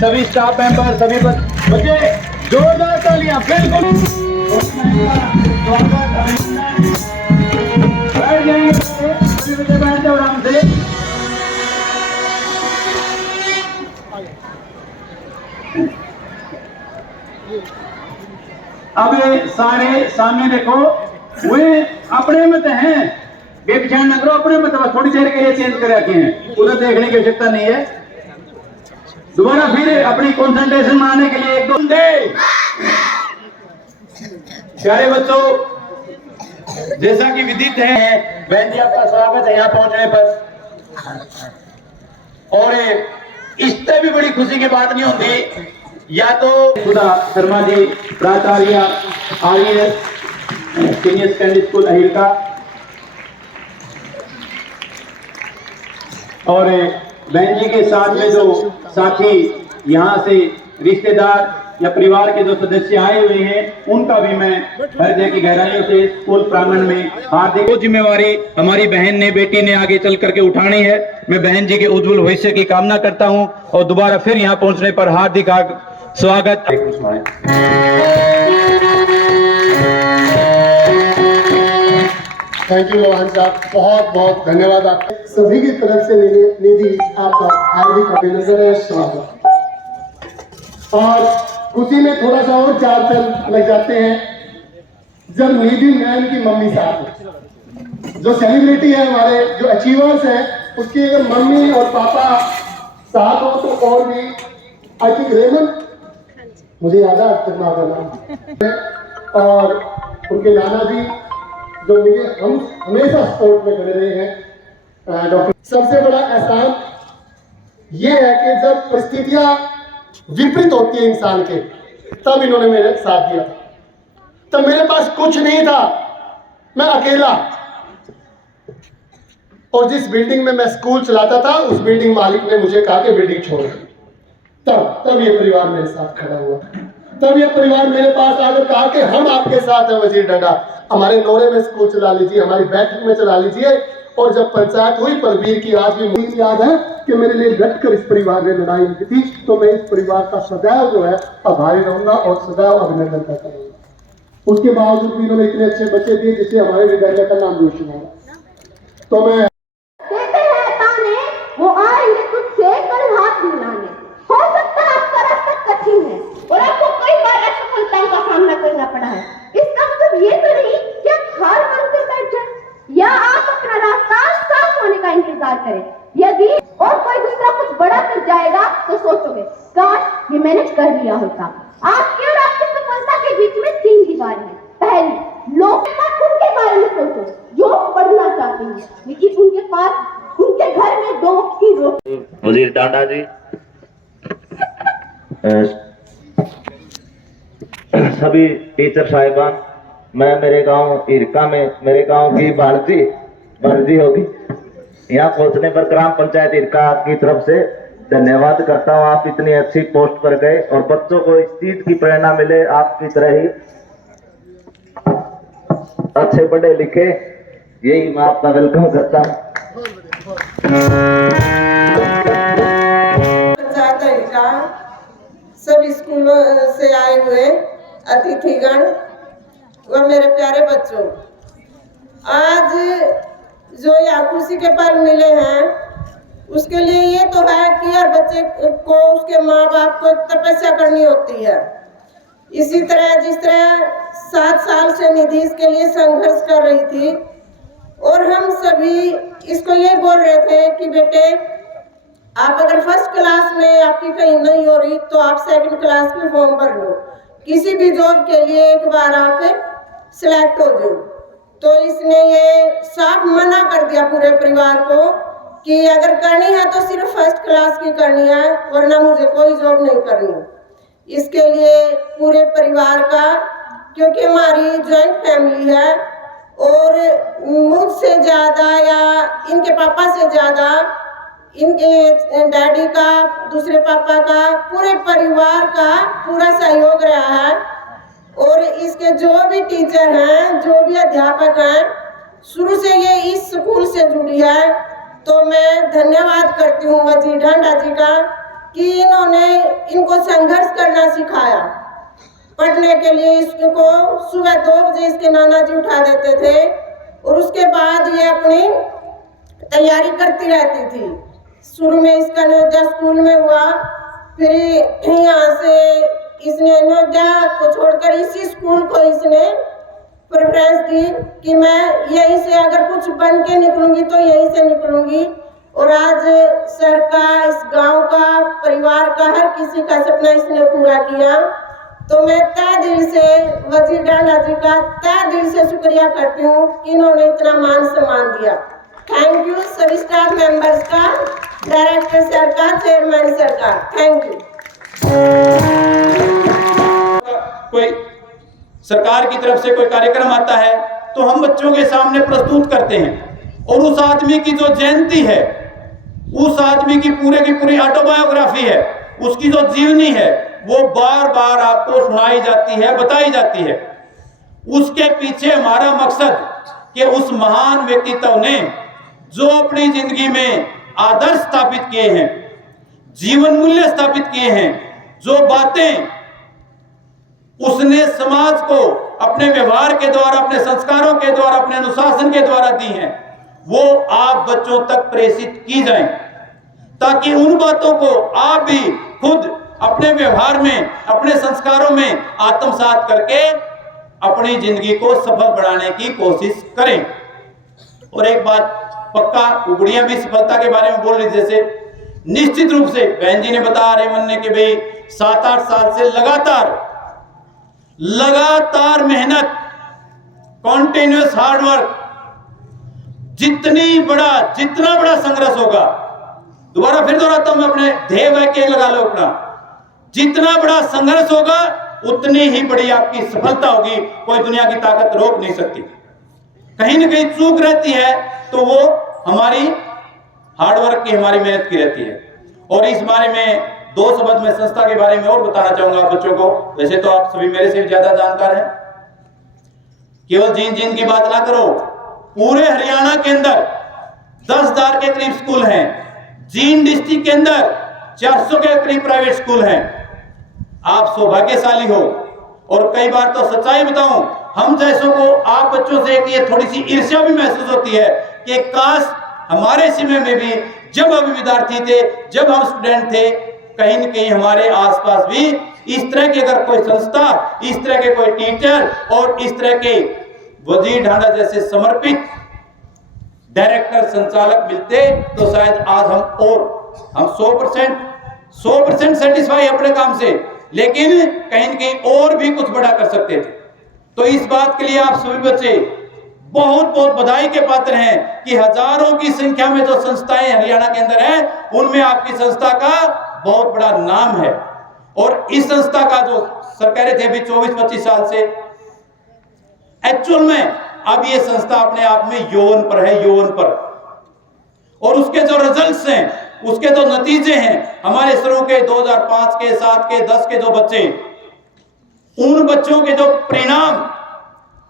सभी staff member, सभी बच्चे जोरदार तालियां। बिल्कुल बैठ जाएंगे, सभी बच्चे बैठ जाओ आराम से। अब सारे सामने देखो, वे अपने मत हैं, बेपहचान न करो, अपने मत बस थोड़ी देर के लिए चेंज कर रखे हैं, उधर देखने की आवश्यकता नहीं है। दोबारा फिर अपनी कंसंट्रेशन बनाने के लिए एक दो दे। प्यारे बच्चों, जैसा कि विदित है, बहन जी आपका स्वागत है यहाँ पहुंचने पर। और इससे भी बड़ी खुशी की बात नहीं होती, या तो सुधा शर्मा जी, प्राचार्य आईएएस सीनियर सेकेंडरी स्कूल अहिरका, और बहन जी के साथ में जो साथी यहाँ से रिश्तेदार या परिवार के जो सदस्य आए हुए हैं, उनका भी मैं हृदय की गहराइयों से स्कूल प्रांगण में हार्दिक जिम्मेवारी हमारी बहन ने, बेटी ने आगे चल करके उठानी है। मैं बहन जी के उज्जवल भविष्य की कामना करता हूं और दोबारा फिर यहाँ पहुंचने पर हार्दिक स्वागत। थैंक यू रोहन साहब, बहुत बहुत धन्यवाद। आपके सभी की तरफ से निधि आपका हार्दिक अभिनंदन है, स्वागत। और खुशी में थोड़ा सा और चार चल लग जाते हैं जब निधि मैम की मम्मी साहब, जो सेलिब्रिटी है हमारे, जो अचीवर्स हैं, उसकी अगर मम्मी और पापा साथ हो तो और भी। आई थिंक रेमन, मुझे याद है आपका नाम, और उनके नाना जी जो मुझे हम हमेशा सपोर्ट में खड़े रहे हैं डॉक्टर। सबसे बड़ा एहसान ये है कि जब परिस्थितियां विपरीत होती है इंसान के, तब इन्होंने मेरे साथ दिया। तब मेरे पास कुछ नहीं था, मैं अकेला, और जिस बिल्डिंग में मैं स्कूल चलाता था उस बिल्डिंग मालिक ने मुझे कहा कि बिल्डिंग छोड़। तब ये परिवार मेरे साथ खड़ा हुआ। तब ये परिवार मेरे पास आकर कहा कि हम आपके साथ हैं वजीर डांडा, हमारे नोरे में स्कूल चला लीजिए, हमारी बैठक में चला लीजिए। और जब पंचायत हुई परवीर की, आज भी मुझे याद है कि मेरे लिए डटकर इस परिवार ने लड़ाई की थी। तो मैं इस परिवार का सदैव जो है आभारी रहूंगा और सदैव अभिनंदन करता रहूंगा। उसके बावजूद भी इन्होंने इतने अच्छे बच्चे दिए जिससे हमारे विद्यालय का नाम रोशन होगा। तो मैं वो आएंगे तुझसे कल हाथ मिलाने। हो सकता है आपका रास्ता कठिन है और आपको कई बार असफलताओं का सामना करना पड़ा है। इसका मतलब ये तो नहीं कि आप हार मानकर बैठ जाएं, या आप अपना रास्ता साफ होने का इंतजार करें। यदि और कोई दूसरा कुछ बड़ा कर जाएगा तो सोचोगे काश ये मैंने कर लिया होता। आपके और आपकी सफलता के बीच में 3 दीवारें हैं। पहली, लोग उनके बारे में सोचो जो पढ़ना चाहते हैं लेकिन उनके पास उनके घर में 2 की रोटी। वजीर डांडा जी, सभी टीचर साहिबान, मैं मेरे गांव इरका में, मेरे गांव की भारती होगी, यहाँ पहुंचने पर ग्राम पंचायत इरका की तरफ से धन्यवाद करता हूँ। आप इतनी अच्छी पोस्ट पर गए और बच्चों को इस चीज की प्रेरणा मिले, आपकी तरह ही अच्छे पढ़े लिखे, यही मैं आपका वेलकम करता हूँ। सब स्कूलों से आए हुए अतिथिगण व मेरे प्यारे बच्चों, आज जो यहाँ खुशी के पल मिले हैं उसके लिए ये तो है कि हर बच्चे को उसके माँ बाप को तपस्या करनी होती है। इसी तरह जिस तरह 7 साल से निधि इसके लिए संघर्ष कर रही थी और हम सभी इसको ये बोल रहे थे कि बेटे आप अगर फर्स्ट क्लास में आपकी कहीं नहीं हो रही तो आप सेकंड क्लास की फॉर्म भर लो, किसी भी जॉब के लिए एक बार आप सिलेक्ट हो जाओ। तो इसने ये साफ मना कर दिया पूरे परिवार को कि अगर करनी है तो सिर्फ फर्स्ट क्लास की करनी है, वरना मुझे कोई जॉब नहीं करनी। इसके लिए पूरे परिवार का, क्योंकि हमारी जॉइंट फैमिली है और मुझसे ज़्यादा या इनके पापा से ज़्यादा इनके डैडी का, दूसरे पापा का, पूरे परिवार का पूरा सहयोग रहा है। और इसके जो भी टीचर हैं, जो भी अध्यापक हैं, शुरू से ये इस स्कूल से जुड़ी है। तो मैं धन्यवाद करती हूँ वजीर डांडा जी का कि इन्होंने इनको संघर्ष करना सिखाया। पढ़ने के लिए इसको सुबह 2 बजे इसके नाना जी उठा देते थे और उसके बाद ये अपनी तैयारी करती रहती थी। शुरू में इसका नवोदय स्कूल में हुआ, फिर यहाँ से इसने नवोदय को छोड़कर इसी स्कूल को इसने प्रेफरेंस दी कि मैं यहीं से अगर कुछ बन के निकलूंगी तो यहीं से निकलूंगी। और आज सर का, इस गांव का, परिवार का, हर किसी का सपना इसने पूरा किया। तो मैं तहे दिल से वजीर डांडा जी का तहे दिल से शुक्रिया करती हूँ कि इन्होंने इतना मान सम्मान दिया। थैंक यू सभी स्टाफ मेंबर्स का, डायरेक्टर सर का, चेयरमैन सर का, थैंक यू। कोई सरकार की तरफ से कोई कार्यक्रम आता है तो हम बच्चों के सामने प्रस्तुत करते हैं और उस आदमी की जो जयंती है, उस आदमी की पूरी ऑटोबायोग्राफी है, उसकी जो जीवनी है, वो बार बार आपको सुनाई जाती है, बताई जाती है। उसके पीछे हमारा मकसद कि उस महान व्यक्तित्व ने जो अपनी जिंदगी में आदर्श स्थापित किए हैं, जीवन मूल्य स्थापित किए हैं, जो बातें उसने समाज को अपने व्यवहार के द्वारा, अपने संस्कारों के द्वारा, अपने अनुशासन के द्वारा दी हैं, वो आप बच्चों तक प्रेषित की जाएं, ताकि उन बातों को आप भी खुद अपने व्यवहार में, अपने संस्कारों में आत्मसात करके अपनी जिंदगी को सफल बनाने की कोशिश करें। और एक बात पक्का, गुड़िया भी सफलता के बारे में बोल रही, जैसे निश्चित रूप से बहन जी ने बता रहे मन ने कि भाई 7-8 साल से लगातार मेहनत, कॉन्टिन्यूअस हार्ड वर्क, जितना बड़ा संघर्ष होगा, दोबारा फिर दोहराता हूं मैं, अपने ध्येय वाक्य लगा लो अपना, जितना बड़ा संघर्ष होगा उतनी ही बड़ी आपकी सफलता होगी। कोई दुनिया की ताकत रोक नहीं सकती। कहीं ना कहीं चूक रहती है तो वो हमारी हार्डवर्क की, हमारी मेहनत की रहती है। और इस बारे में 2 शब्द में संस्था के बारे में और बताना चाहूंगा बच्चों को। वैसे तो आप सभी मेरे से ज्यादा जानकार हैं, केवल जींद की बात ना करो, पूरे हरियाणा के अंदर 10,000 के करीब स्कूल हैं। जींद डिस्ट्रिक्ट के अंदर 400 के करीब प्राइवेट स्कूल हैं। आप सौभाग्यशाली हो। और कई बार तो सच्चाई बताऊं, हम जैसों को आप बच्चों से ये थोड़ी सी ईर्ष्या भी महसूस होती है कि काश हमारे समय में भी, जब हम विद्यार्थी थे, जब हम स्टूडेंट थे, कहीं न कहीं हमारे आसपास भी इस तरह की अगर कोई संस्था, इस तरह के कोई टीचर और इस तरह के वजीर ढांडा जैसे समर्पित डायरेक्टर, संचालक मिलते तो शायद आज हम 100% सेटिस्फाई अपने काम से, लेकिन कहीं न कहीं और भी कुछ बड़ा कर सकते थे। तो इस बात के लिए आप सभी बच्चे बहुत बहुत बधाई के पात्र हैं कि हजारों की संख्या में जो संस्थाएं हरियाणा के अंदर हैं, उनमें आपकी संस्था का बहुत बड़ा नाम है। और इस संस्था का जो सर कह रहे थे अभी 24-25 साल से, एक्चुअल में अब ये संस्था अपने आप में यौवन पर है, यौवन पर। और उसके जो रिजल्ट्स हैं, उसके जो नतीजे हैं, हमारे शुरू के 2005 के, 7 के, 10 के जो बच्चे, उन बच्चों के जो परिणाम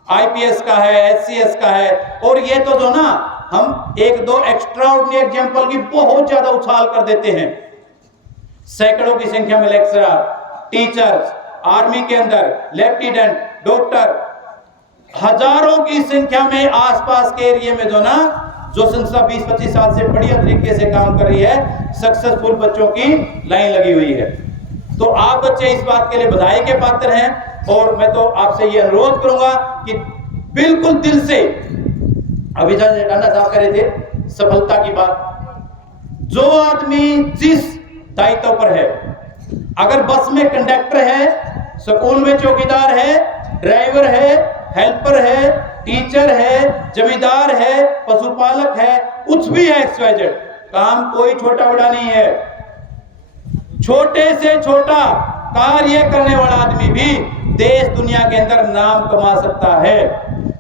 IPS का है, SCS का है, और ये तो जो ना हम 1-2 एक्स्ट्राऑर्डिनरी एग्जांपल की बहुत ज्यादा उछाल कर देते हैं। सैकड़ों की संख्या में लेक्चरर, टीचर्स, आर्मी के अंदर लेफ्टिनेंट, डॉक्टर, हजारों की संख्या में आसपास के एरिया में जो ना जो संस्था 20-25 साल से बढ़िया तरीके से काम कर रही है, सक्सेसफुल बच्चों की लाइन लगी हुई है। तो आप बच्चे इस बात के लिए बधाई के पात्र हैं। और मैं तो आपसे ये अनुरोध करूंगा कि बिल्कुल दिल से, अभी डांडा साहब कह रहे थे सफलता की बात, जो आदमी जिस दायित्व पर है, अगर बस में कंडक्टर है, स्कूल में चौकीदार है, ड्राइवर है, हेल्पर है, टीचर है, जमींदार है, पशुपालक है, कुछ भी है, XYZ, काम कोई छोटा बड़ा नहीं है। छोटे से छोटा कार्य करने वाला आदमी भी देश दुनिया के अंदर नाम कमा सकता है।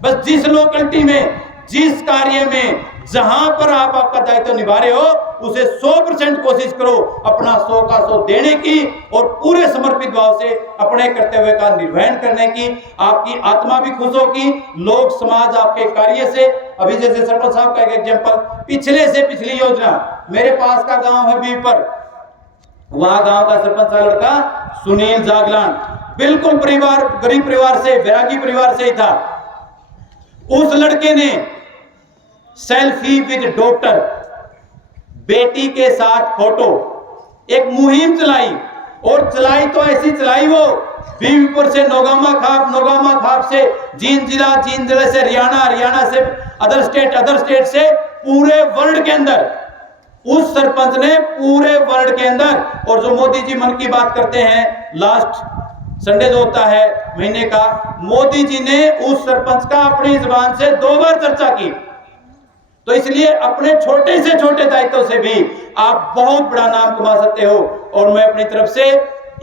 बस जिस लोकेलिटी में, जिस कार्य में, जहां पर आप आपका दायित्व निभा रहे हो, उसे 100% कोशिश करो अपना 100 का 100 देने की और पूरे समर्पित भाव से अपने कर्तव्य का निर्वहन करने की। आपकी आत्मा भी खुश होगी, लोग समाज आपके कार्य से, अभी जैसे सरपंच साहब का एक एग्जाम्पल, पिछले से पिछली योजना, मेरे पास का गांव है बीपर, वहां गांव का सरपंच का लड़का सुनील जागलान, बिल्कुल परिवार, गरीब परिवार से, बैरागी परिवार से ही था। उस लड़के ने सेल्फी विद डॉक्टर, बेटी के साथ फोटो, एक मुहिम चलाई, और चलाई तो ऐसी चलाई वो बीवीपुर से नौगामा खाप से जींद जिला से हरियाणा से अदर स्टेट से पूरे वर्ल्ड के अंदर उस सरपंच ने पूरे वर्ल्ड के अंदर। और जो मोदी जी मन की बात करते हैं लास्ट संडे जो होता है महीने का, मोदी जी ने उस सरपंच का अपनी जुबान से 2 बार चर्चा की। तो इसलिए अपने छोटे से छोटे दायित्व से भी आप बहुत बड़ा नाम कमा सकते हो। और मैं अपनी तरफ से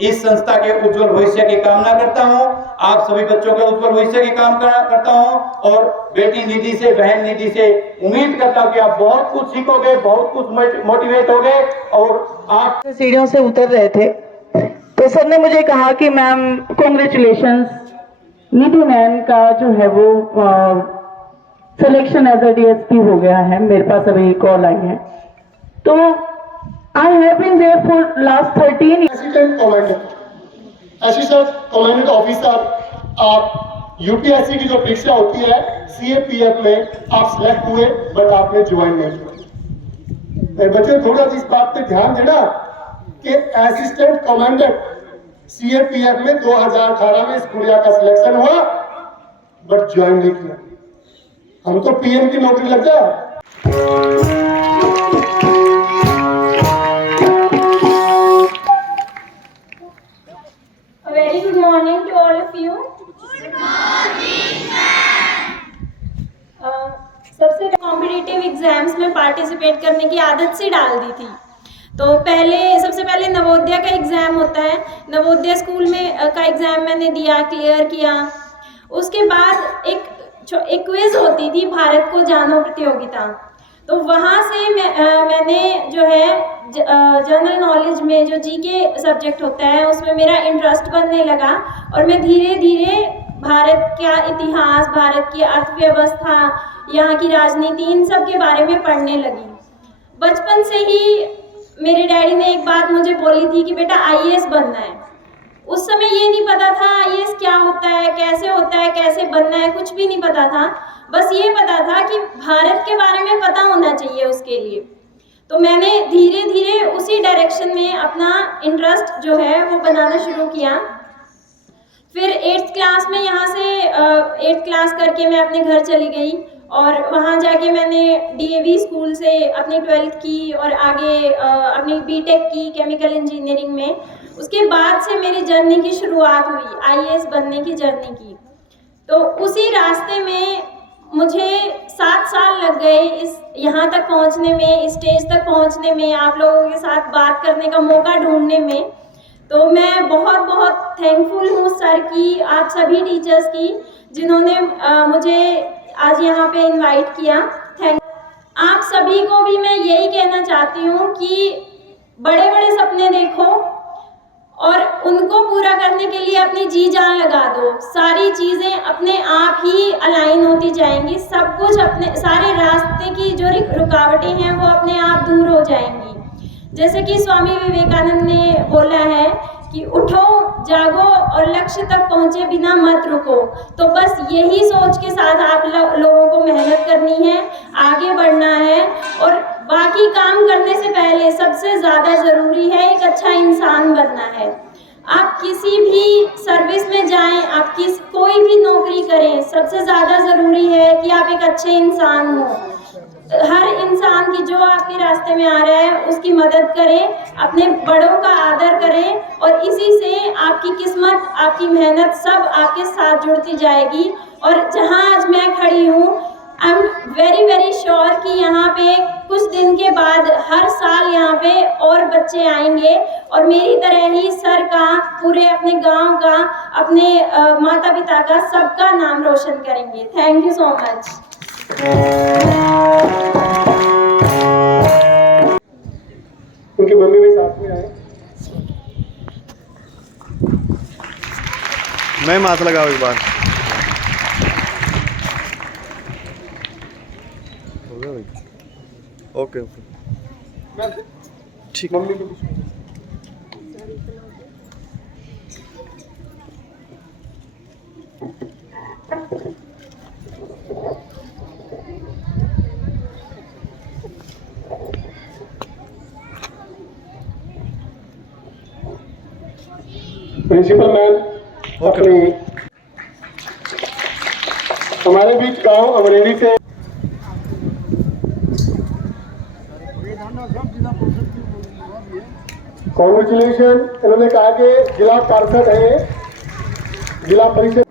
इस संस्था के उज्जवल भविष्य की कामना करता हूं, आप सभी बच्चों के उज्जवल भविष्य की कामना करता हूं, और बेटी निधि से, बहन निधि से उम्मीद करता हूं कि आप बहुत कुछ सीखोगे, बहुत कुछ मोटिवेट होगे। और आप सीढ़ियों से उतर रहे थे तो सर ने मुझे कहा कि मैम कॉन्ग्रेचुलेशंस, निधि मैम का जो है वो सिलेक्शन एज अ डीएसपी हो गया है। मेरे पास अभी कॉल आई है। तो I have been there for last 13 assistant commandant officer, आप यूपीएससी की जो परीक्षा होती है सीएपीएफ में आप सिलेक्ट हुए, बट आपने ज्वाइन नहीं किया। मेरे बच्चे थोड़ा इस बात पे ध्यान देना कि असिस्टेंट कमांडेंट सीएपीएफ में 2018 में इस गुड़िया का सिलेक्शन हुआ, बट ज्वाइन नहीं किया। हम तो पीएम की नौकरी लग जाए। Very good morning to all of you. Good morning, सबसे कॉम्पिटिटिव एग्जाम्स में पार्टिसिपेट करने की आदत सी डाल दी थी। तो सबसे पहले नवोदय का एग्ज़ाम होता है, नवोदय स्कूल में का एग्ज़ाम मैंने दिया, क्लियर किया। उसके बाद एक क्विज होती थी, भारत को जानो प्रतियोगिता। तो वहाँ से मैंने जो है जनरल नॉलेज में जो जीके सब्जेक्ट होता है उसमें मेरा इंटरेस्ट बनने लगा, और मैं धीरे धीरे भारत का इतिहास, भारत की अर्थव्यवस्था, यहाँ की राजनीति, इन सब के बारे में पढ़ने लगी। बचपन से ही मेरे डैडी ने एक बात मुझे बोली थी कि बेटा आईएएस बनना है। उस समय ये नहीं पता था आईएएस क्या होता है, कैसे बनना है, कुछ भी नहीं पता था। बस ये पता था कि भारत के बारे में पता होना चाहिए उसके लिए। तो मैंने धीरे धीरे उसी डायरेक्शन में अपना इंटरेस्ट जो है वो बनाना शुरू किया। फिर 8th क्लास में यहाँ से 8th क्लास करके मैं अपने घर चली गई, और वहाँ जाके मैंने डीएवी स्कूल से अपनी 12th की, और आगे अपनी बीटेक की केमिकल इंजीनियरिंग में। उसके बाद से मेरी जर्नी की शुरुआत हुई, आईएएस बनने की जर्नी की। तो उसी रास्ते में मुझे 7 साल लग गए इस यहाँ तक पहुँचने में, इस स्टेज तक पहुँचने में, आप लोगों के साथ बात करने का मौका ढूंढने में। तो मैं बहुत बहुत थैंकफुल हूँ सर की, आप सभी टीचर्स की, जिन्होंने मुझे आज यहाँ पे इनवाइट किया। थैंक। आप सभी को भी मैं यही कहना चाहती हूँ कि बड़े बड़े सपने देखो और उनको पूरा करने के लिए अपनी जी जान लगा दो। सारी चीज़ें अपने आप ही अलाइन होती जाएंगी, सब कुछ अपने, सारे रास्ते की जो रुकावटें हैं वो अपने आप दूर हो जाएंगी। जैसे कि स्वामी विवेकानंद ने बोला है कि उठो, जागो और लक्ष्य तक पहुँचे बिना मत रुको। तो बस यही सोच के साथ आप लोगों को मेहनत करनी है, आगे बढ़ना है, और बाकी काम करने से पहले सबसे ज़्यादा ज़रूरी है एक अच्छा इंसान बनना है। आप किसी भी सर्विस में जाएं, आप कोई भी नौकरी करें, सबसे ज़्यादा ज़रूरी है कि आप एक अच्छे इंसान हो। हर इंसान की जो आपके रास्ते में आ रहा है उसकी मदद करें, अपने बड़ों का आदर करें, और इसी से आपकी किस्मत, आपकी मेहनत सब आपके साथ जुड़ती जाएगी। और जहां आज मैं खड़ी हूँ, आई एम वेरी श्योर कि यहाँ पे कुछ दिन के बाद हर साल यहाँ पे और बच्चे आएंगे और मेरी तरह ही सर का, पूरे अपने गांव का, अपने माता पिता का, सबका नाम रोशन करेंगे। Thank you so much. उनकी मम्मी भी साथ में आए। मैं हाथ लगाओ एक बार। हो गया भाई? ओके ठीक। मम्मी को प्रिंसिपल मैम अपनी हमारे बीच गांव अमरेली से कॉन्ग्रेचुलेशन। इन्होंने कहा कि जिला पार्षद है, जिला परिषद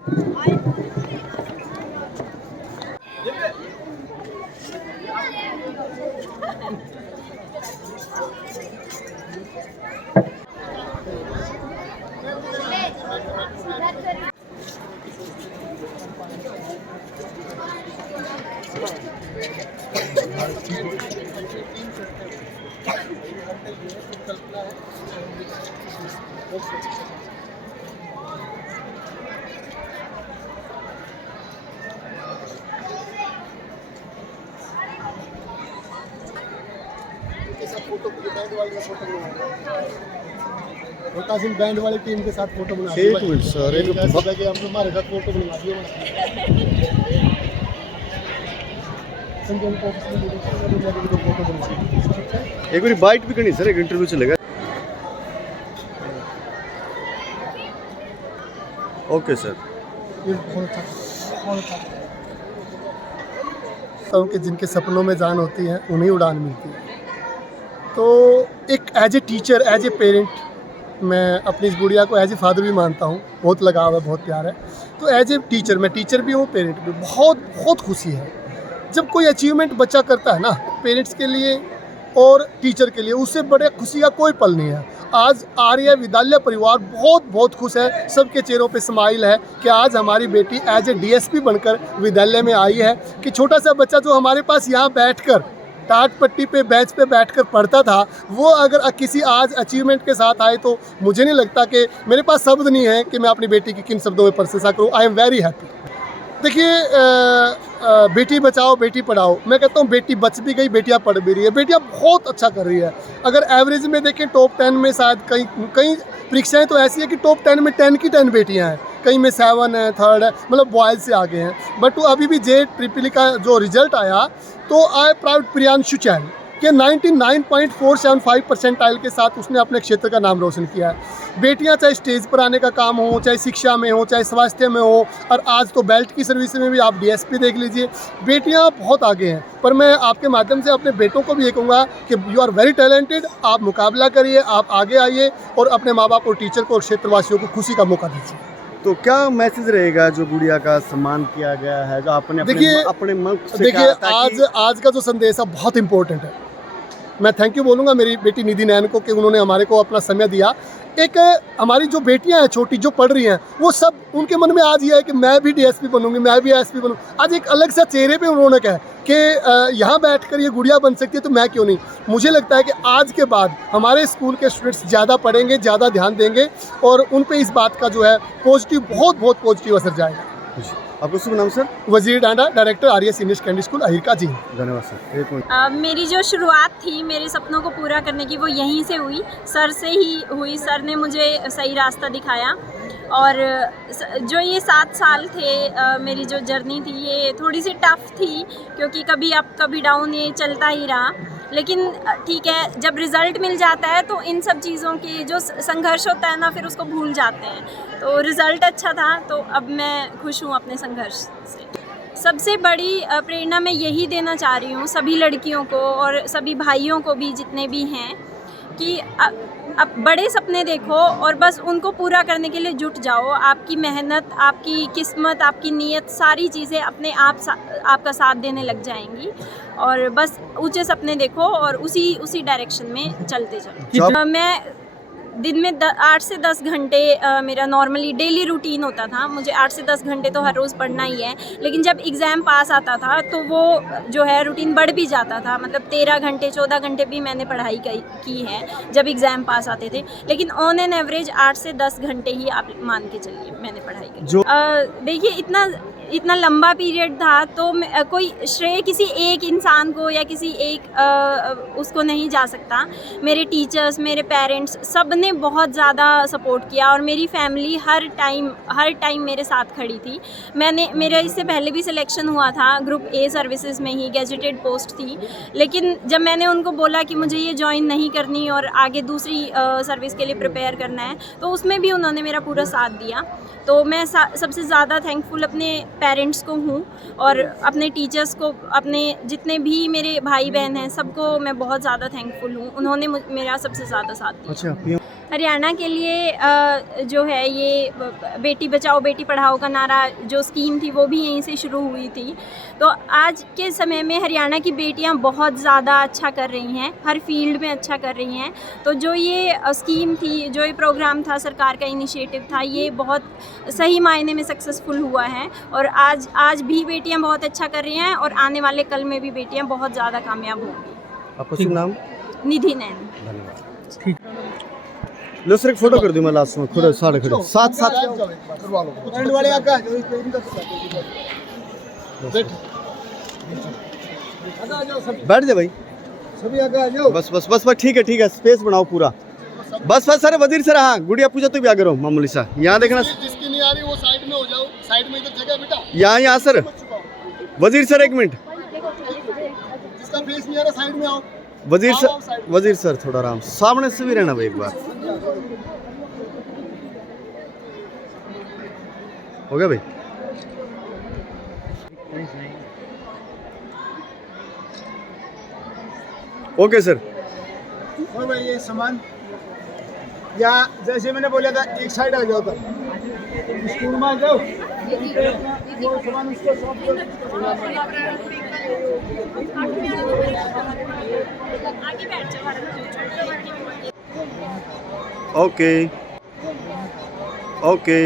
छोटा सिंह बैंड वाली टीम के साथ फोटो बना एक मिनट सर, एक हम हमारे साथ फोटो बनवा दिए। एक बार बाइट भी करनी सर, एक इंटरव्यू चलेगा। Okay sir. कि जिनके सपनों में जान होती है उन्हें उड़ान मिलती है। तो एक as a teacher, as a parent, मैं अपनी इस गुड़िया को एज ए फादर भी मानता हूँ। बहुत लगाव है, बहुत प्यार है। तो एज ए टीचर, मैं टीचर भी हूँ, पेरेंट भी। बहुत बहुत खुशी है जब कोई अचीवमेंट बच्चा करता है ना, पेरेंट्स के लिए और टीचर के लिए, उससे बड़े खुशी का कोई पल नहीं है। आज आर्य विद्यालय परिवार बहुत बहुत खुश है, सबके चेहरों पे स्माइल है कि आज हमारी बेटी एज ए डीएसपी बनकर विद्यालय में आई है। कि छोटा सा बच्चा जो हमारे पास यहाँ बैठकर टाट पट्टी पे बेंच पे बैठकर पढ़ता था, वो अगर किसी आज अचीवमेंट के साथ आए तो मुझे नहीं लगता कि मेरे पास शब्द नहीं है कि मैं अपनी बेटी की किन शब्दों में प्रशंसा करूँ। I am very happy. देखिए, बेटी बचाओ बेटी पढ़ाओ, मैं कहता हूँ बेटी बच भी गई, बेटियाँ पढ़ भी रही है, बेटियाँ बहुत अच्छा कर रही है। अगर एवरेज में देखें टॉप 10 में शायद कई परीक्षाएं तो ऐसी है कि टॉप 10 में 10 की 10 बेटियाँ हैं, कहीं में 7 है, 3rd है, मतलब बॉयज़ से आगे हैं। बट अभी भी JEE का जो रिजल्ट आया तो आई प्राउड प्रियांशु चैन कि 99.475% के साथ उसने अपने क्षेत्र का नाम रोशन किया है। बेटियां चाहे स्टेज पर आने का काम हो, चाहे शिक्षा में हो, चाहे स्वास्थ्य में हो, और आज तो बेल्ट की सर्विस में भी आप DSP देख लीजिए, बेटियां बहुत आगे हैं। पर मैं आपके माध्यम से अपने बेटों को भी ये कहूँगा कि यू आर वेरी टैलेंटेड, आप मुकाबला करिए, आप आगे आइए और अपने माँ बाप और टीचर को और क्षेत्रवासियों को खुशी का मौका दीजिए। तो क्या मैसेज रहेगा जो गुड़िया का सम्मान किया गया है, जो आपने अपने मन से देखिए, कहा था आज का जो संदेश है बहुत इंपॉर्टेंट है। मैं थैंक यू बोलूँगा मेरी बेटी निधि नैन को कि उन्होंने हमारे को अपना समय दिया। एक हमारी जो बेटियां हैं छोटी जो पढ़ रही हैं, वो सब उनके मन में आज ये है कि मैं भी DSP बनूंगी, मैं भी SP बनूंगी। आज एक अलग सा चेहरे पे उन्होंने कहा कि यहाँ बैठकर ये गुड़िया बन सकती है तो मैं क्यों नहीं। मुझे लगता है कि आज के बाद हमारे स्कूल के स्टूडेंट्स ज़्यादा पढ़ेंगे, ज़्यादा ध्यान देंगे और उन पे इस बात का जो है पॉजिटिव, बहुत बहुत पॉजिटिव असर जाएगा। आपको शुभ नाम सर? वजीर डांडा, डायरेक्टर आर्य सीनियर सेकेंडरी स्कूल अहिरका जी। धन्यवाद सर। एक मिनट। मेरी जो शुरुआत थी मेरे सपनों को पूरा करने की, वो यहीं से हुई, सर से ही हुई। सर ने मुझे सही रास्ता दिखाया और जो ये 7 साल थे, मेरी जो जर्नी थी ये थोड़ी सी टफ़ थी क्योंकि कभी अप कभी डाउन ये चलता ही रहा। लेकिन ठीक है, जब रिज़ल्ट मिल जाता है तो इन सब चीज़ों की जो संघर्ष होता है ना, फिर उसको भूल जाते हैं। तो रिज़ल्ट अच्छा था तो अब मैं खुश हूँ अपने संघर्ष से। सबसे बड़ी प्रेरणा मैं यही देना चाह रही हूँ सभी लड़कियों को और सभी भाइयों को भी, जितने भी हैं, कि अब बड़े सपने देखो और बस उनको पूरा करने के लिए जुट जाओ। आपकी मेहनत, आपकी किस्मत, आपकी नीयत, सारी चीज़ें अपने आप आपका साथ देने लग जाएंगी और बस ऊंचे सपने देखो और उसी डायरेक्शन में चलते जाओ। मैं दिन में 8 से 10 घंटे मेरा नॉर्मली डेली रूटीन होता था। मुझे 8 से 10 घंटे तो हर रोज़ पढ़ना ही है, लेकिन जब एग्ज़ाम पास आता था तो वो जो है रूटीन बढ़ भी जाता था। मतलब 13 घंटे 14 घंटे भी मैंने पढ़ाई की है जब एग्ज़ाम पास आते थे, लेकिन ऑन एन एवरेज 8 से 10 घंटे ही आप मान के चलिए मैंने पढ़ाई की। देखिए, इतना इतना लंबा पीरियड था, तो कोई श्रेय किसी एक इंसान को या किसी एक उसको नहीं जा सकता। मेरे टीचर्स, मेरे पेरेंट्स, सब ने बहुत ज़्यादा सपोर्ट किया और मेरी फैमिली हर टाइम मेरे साथ खड़ी थी। मेरा इससे पहले भी सिलेक्शन हुआ था, ग्रुप ए सर्विसेज में ही गैजेटेड पोस्ट थी, लेकिन जब मैंने उनको बोला कि मुझे ये ज्वाइन नहीं करनी और आगे दूसरी सर्विस के लिए प्रिपेयर करना है, तो उसमें भी उन्होंने मेरा पूरा साथ दिया। तो मैं सबसे ज़्यादा थैंकफुल अपने पेरेंट्स को हूँ और अपने टीचर्स को, अपने जितने भी मेरे भाई बहन हैं सबको मैं बहुत ज़्यादा थैंकफुल हूँ, उन्होंने मेरा सबसे ज़्यादा साथ दिया। अच्छा, हरियाणा के लिए जो है ये बेटी बचाओ बेटी पढ़ाओ का नारा जो स्कीम थी वो भी यहीं से शुरू हुई थी। तो आज के समय में हरियाणा की बेटियां बहुत ज़्यादा अच्छा कर रही हैं, हर फील्ड में अच्छा कर रही हैं। तो जो ये स्कीम थी, जो ये प्रोग्राम था, सरकार का इनिशिएटिव था, ये बहुत सही मायने में सक्सेसफुल हुआ है और आज भी बेटियां बहुत अच्छा कर रही हैं और आने वाले कल में भी बेटियां बहुत ज़्यादा कामयाब होंगी। आपका शुभ नाम? निधि नैन। धन्यवाद। ठीक, लो सर एक फोटो कर दूं मैं लास्ट में, खड़े सारे खड़े साथ एंड वाले आका बैठ जा भाई, सभी आगे आ जाओ। बस बस बस बस ठीक है, स्पेस बनाओ पूरा। बस बस सर वजीर सर, हाँ गुड़िया पूजा तो भी आगे रहो, मामूली सा यहाँ देखना। जिसकी नहीं आ रही वो साइड में हो जाओ, साइड में इधर जगह है बेटा। यहाँ सर, वजीर सर एक मिनट, जिसका फेस नहीं आ रहा साइड में आओ। वजीर सर थोड़ा आराम, सामने से भी रहना भाई एक बार। हो गया भाई? Okay sir. और भाई ये सामान या जैसे मैंने बोला था एक साइड आ जाओ, तब स्कूल में आ जाओ। वो सामान उसको सौंप दो। Okay okay.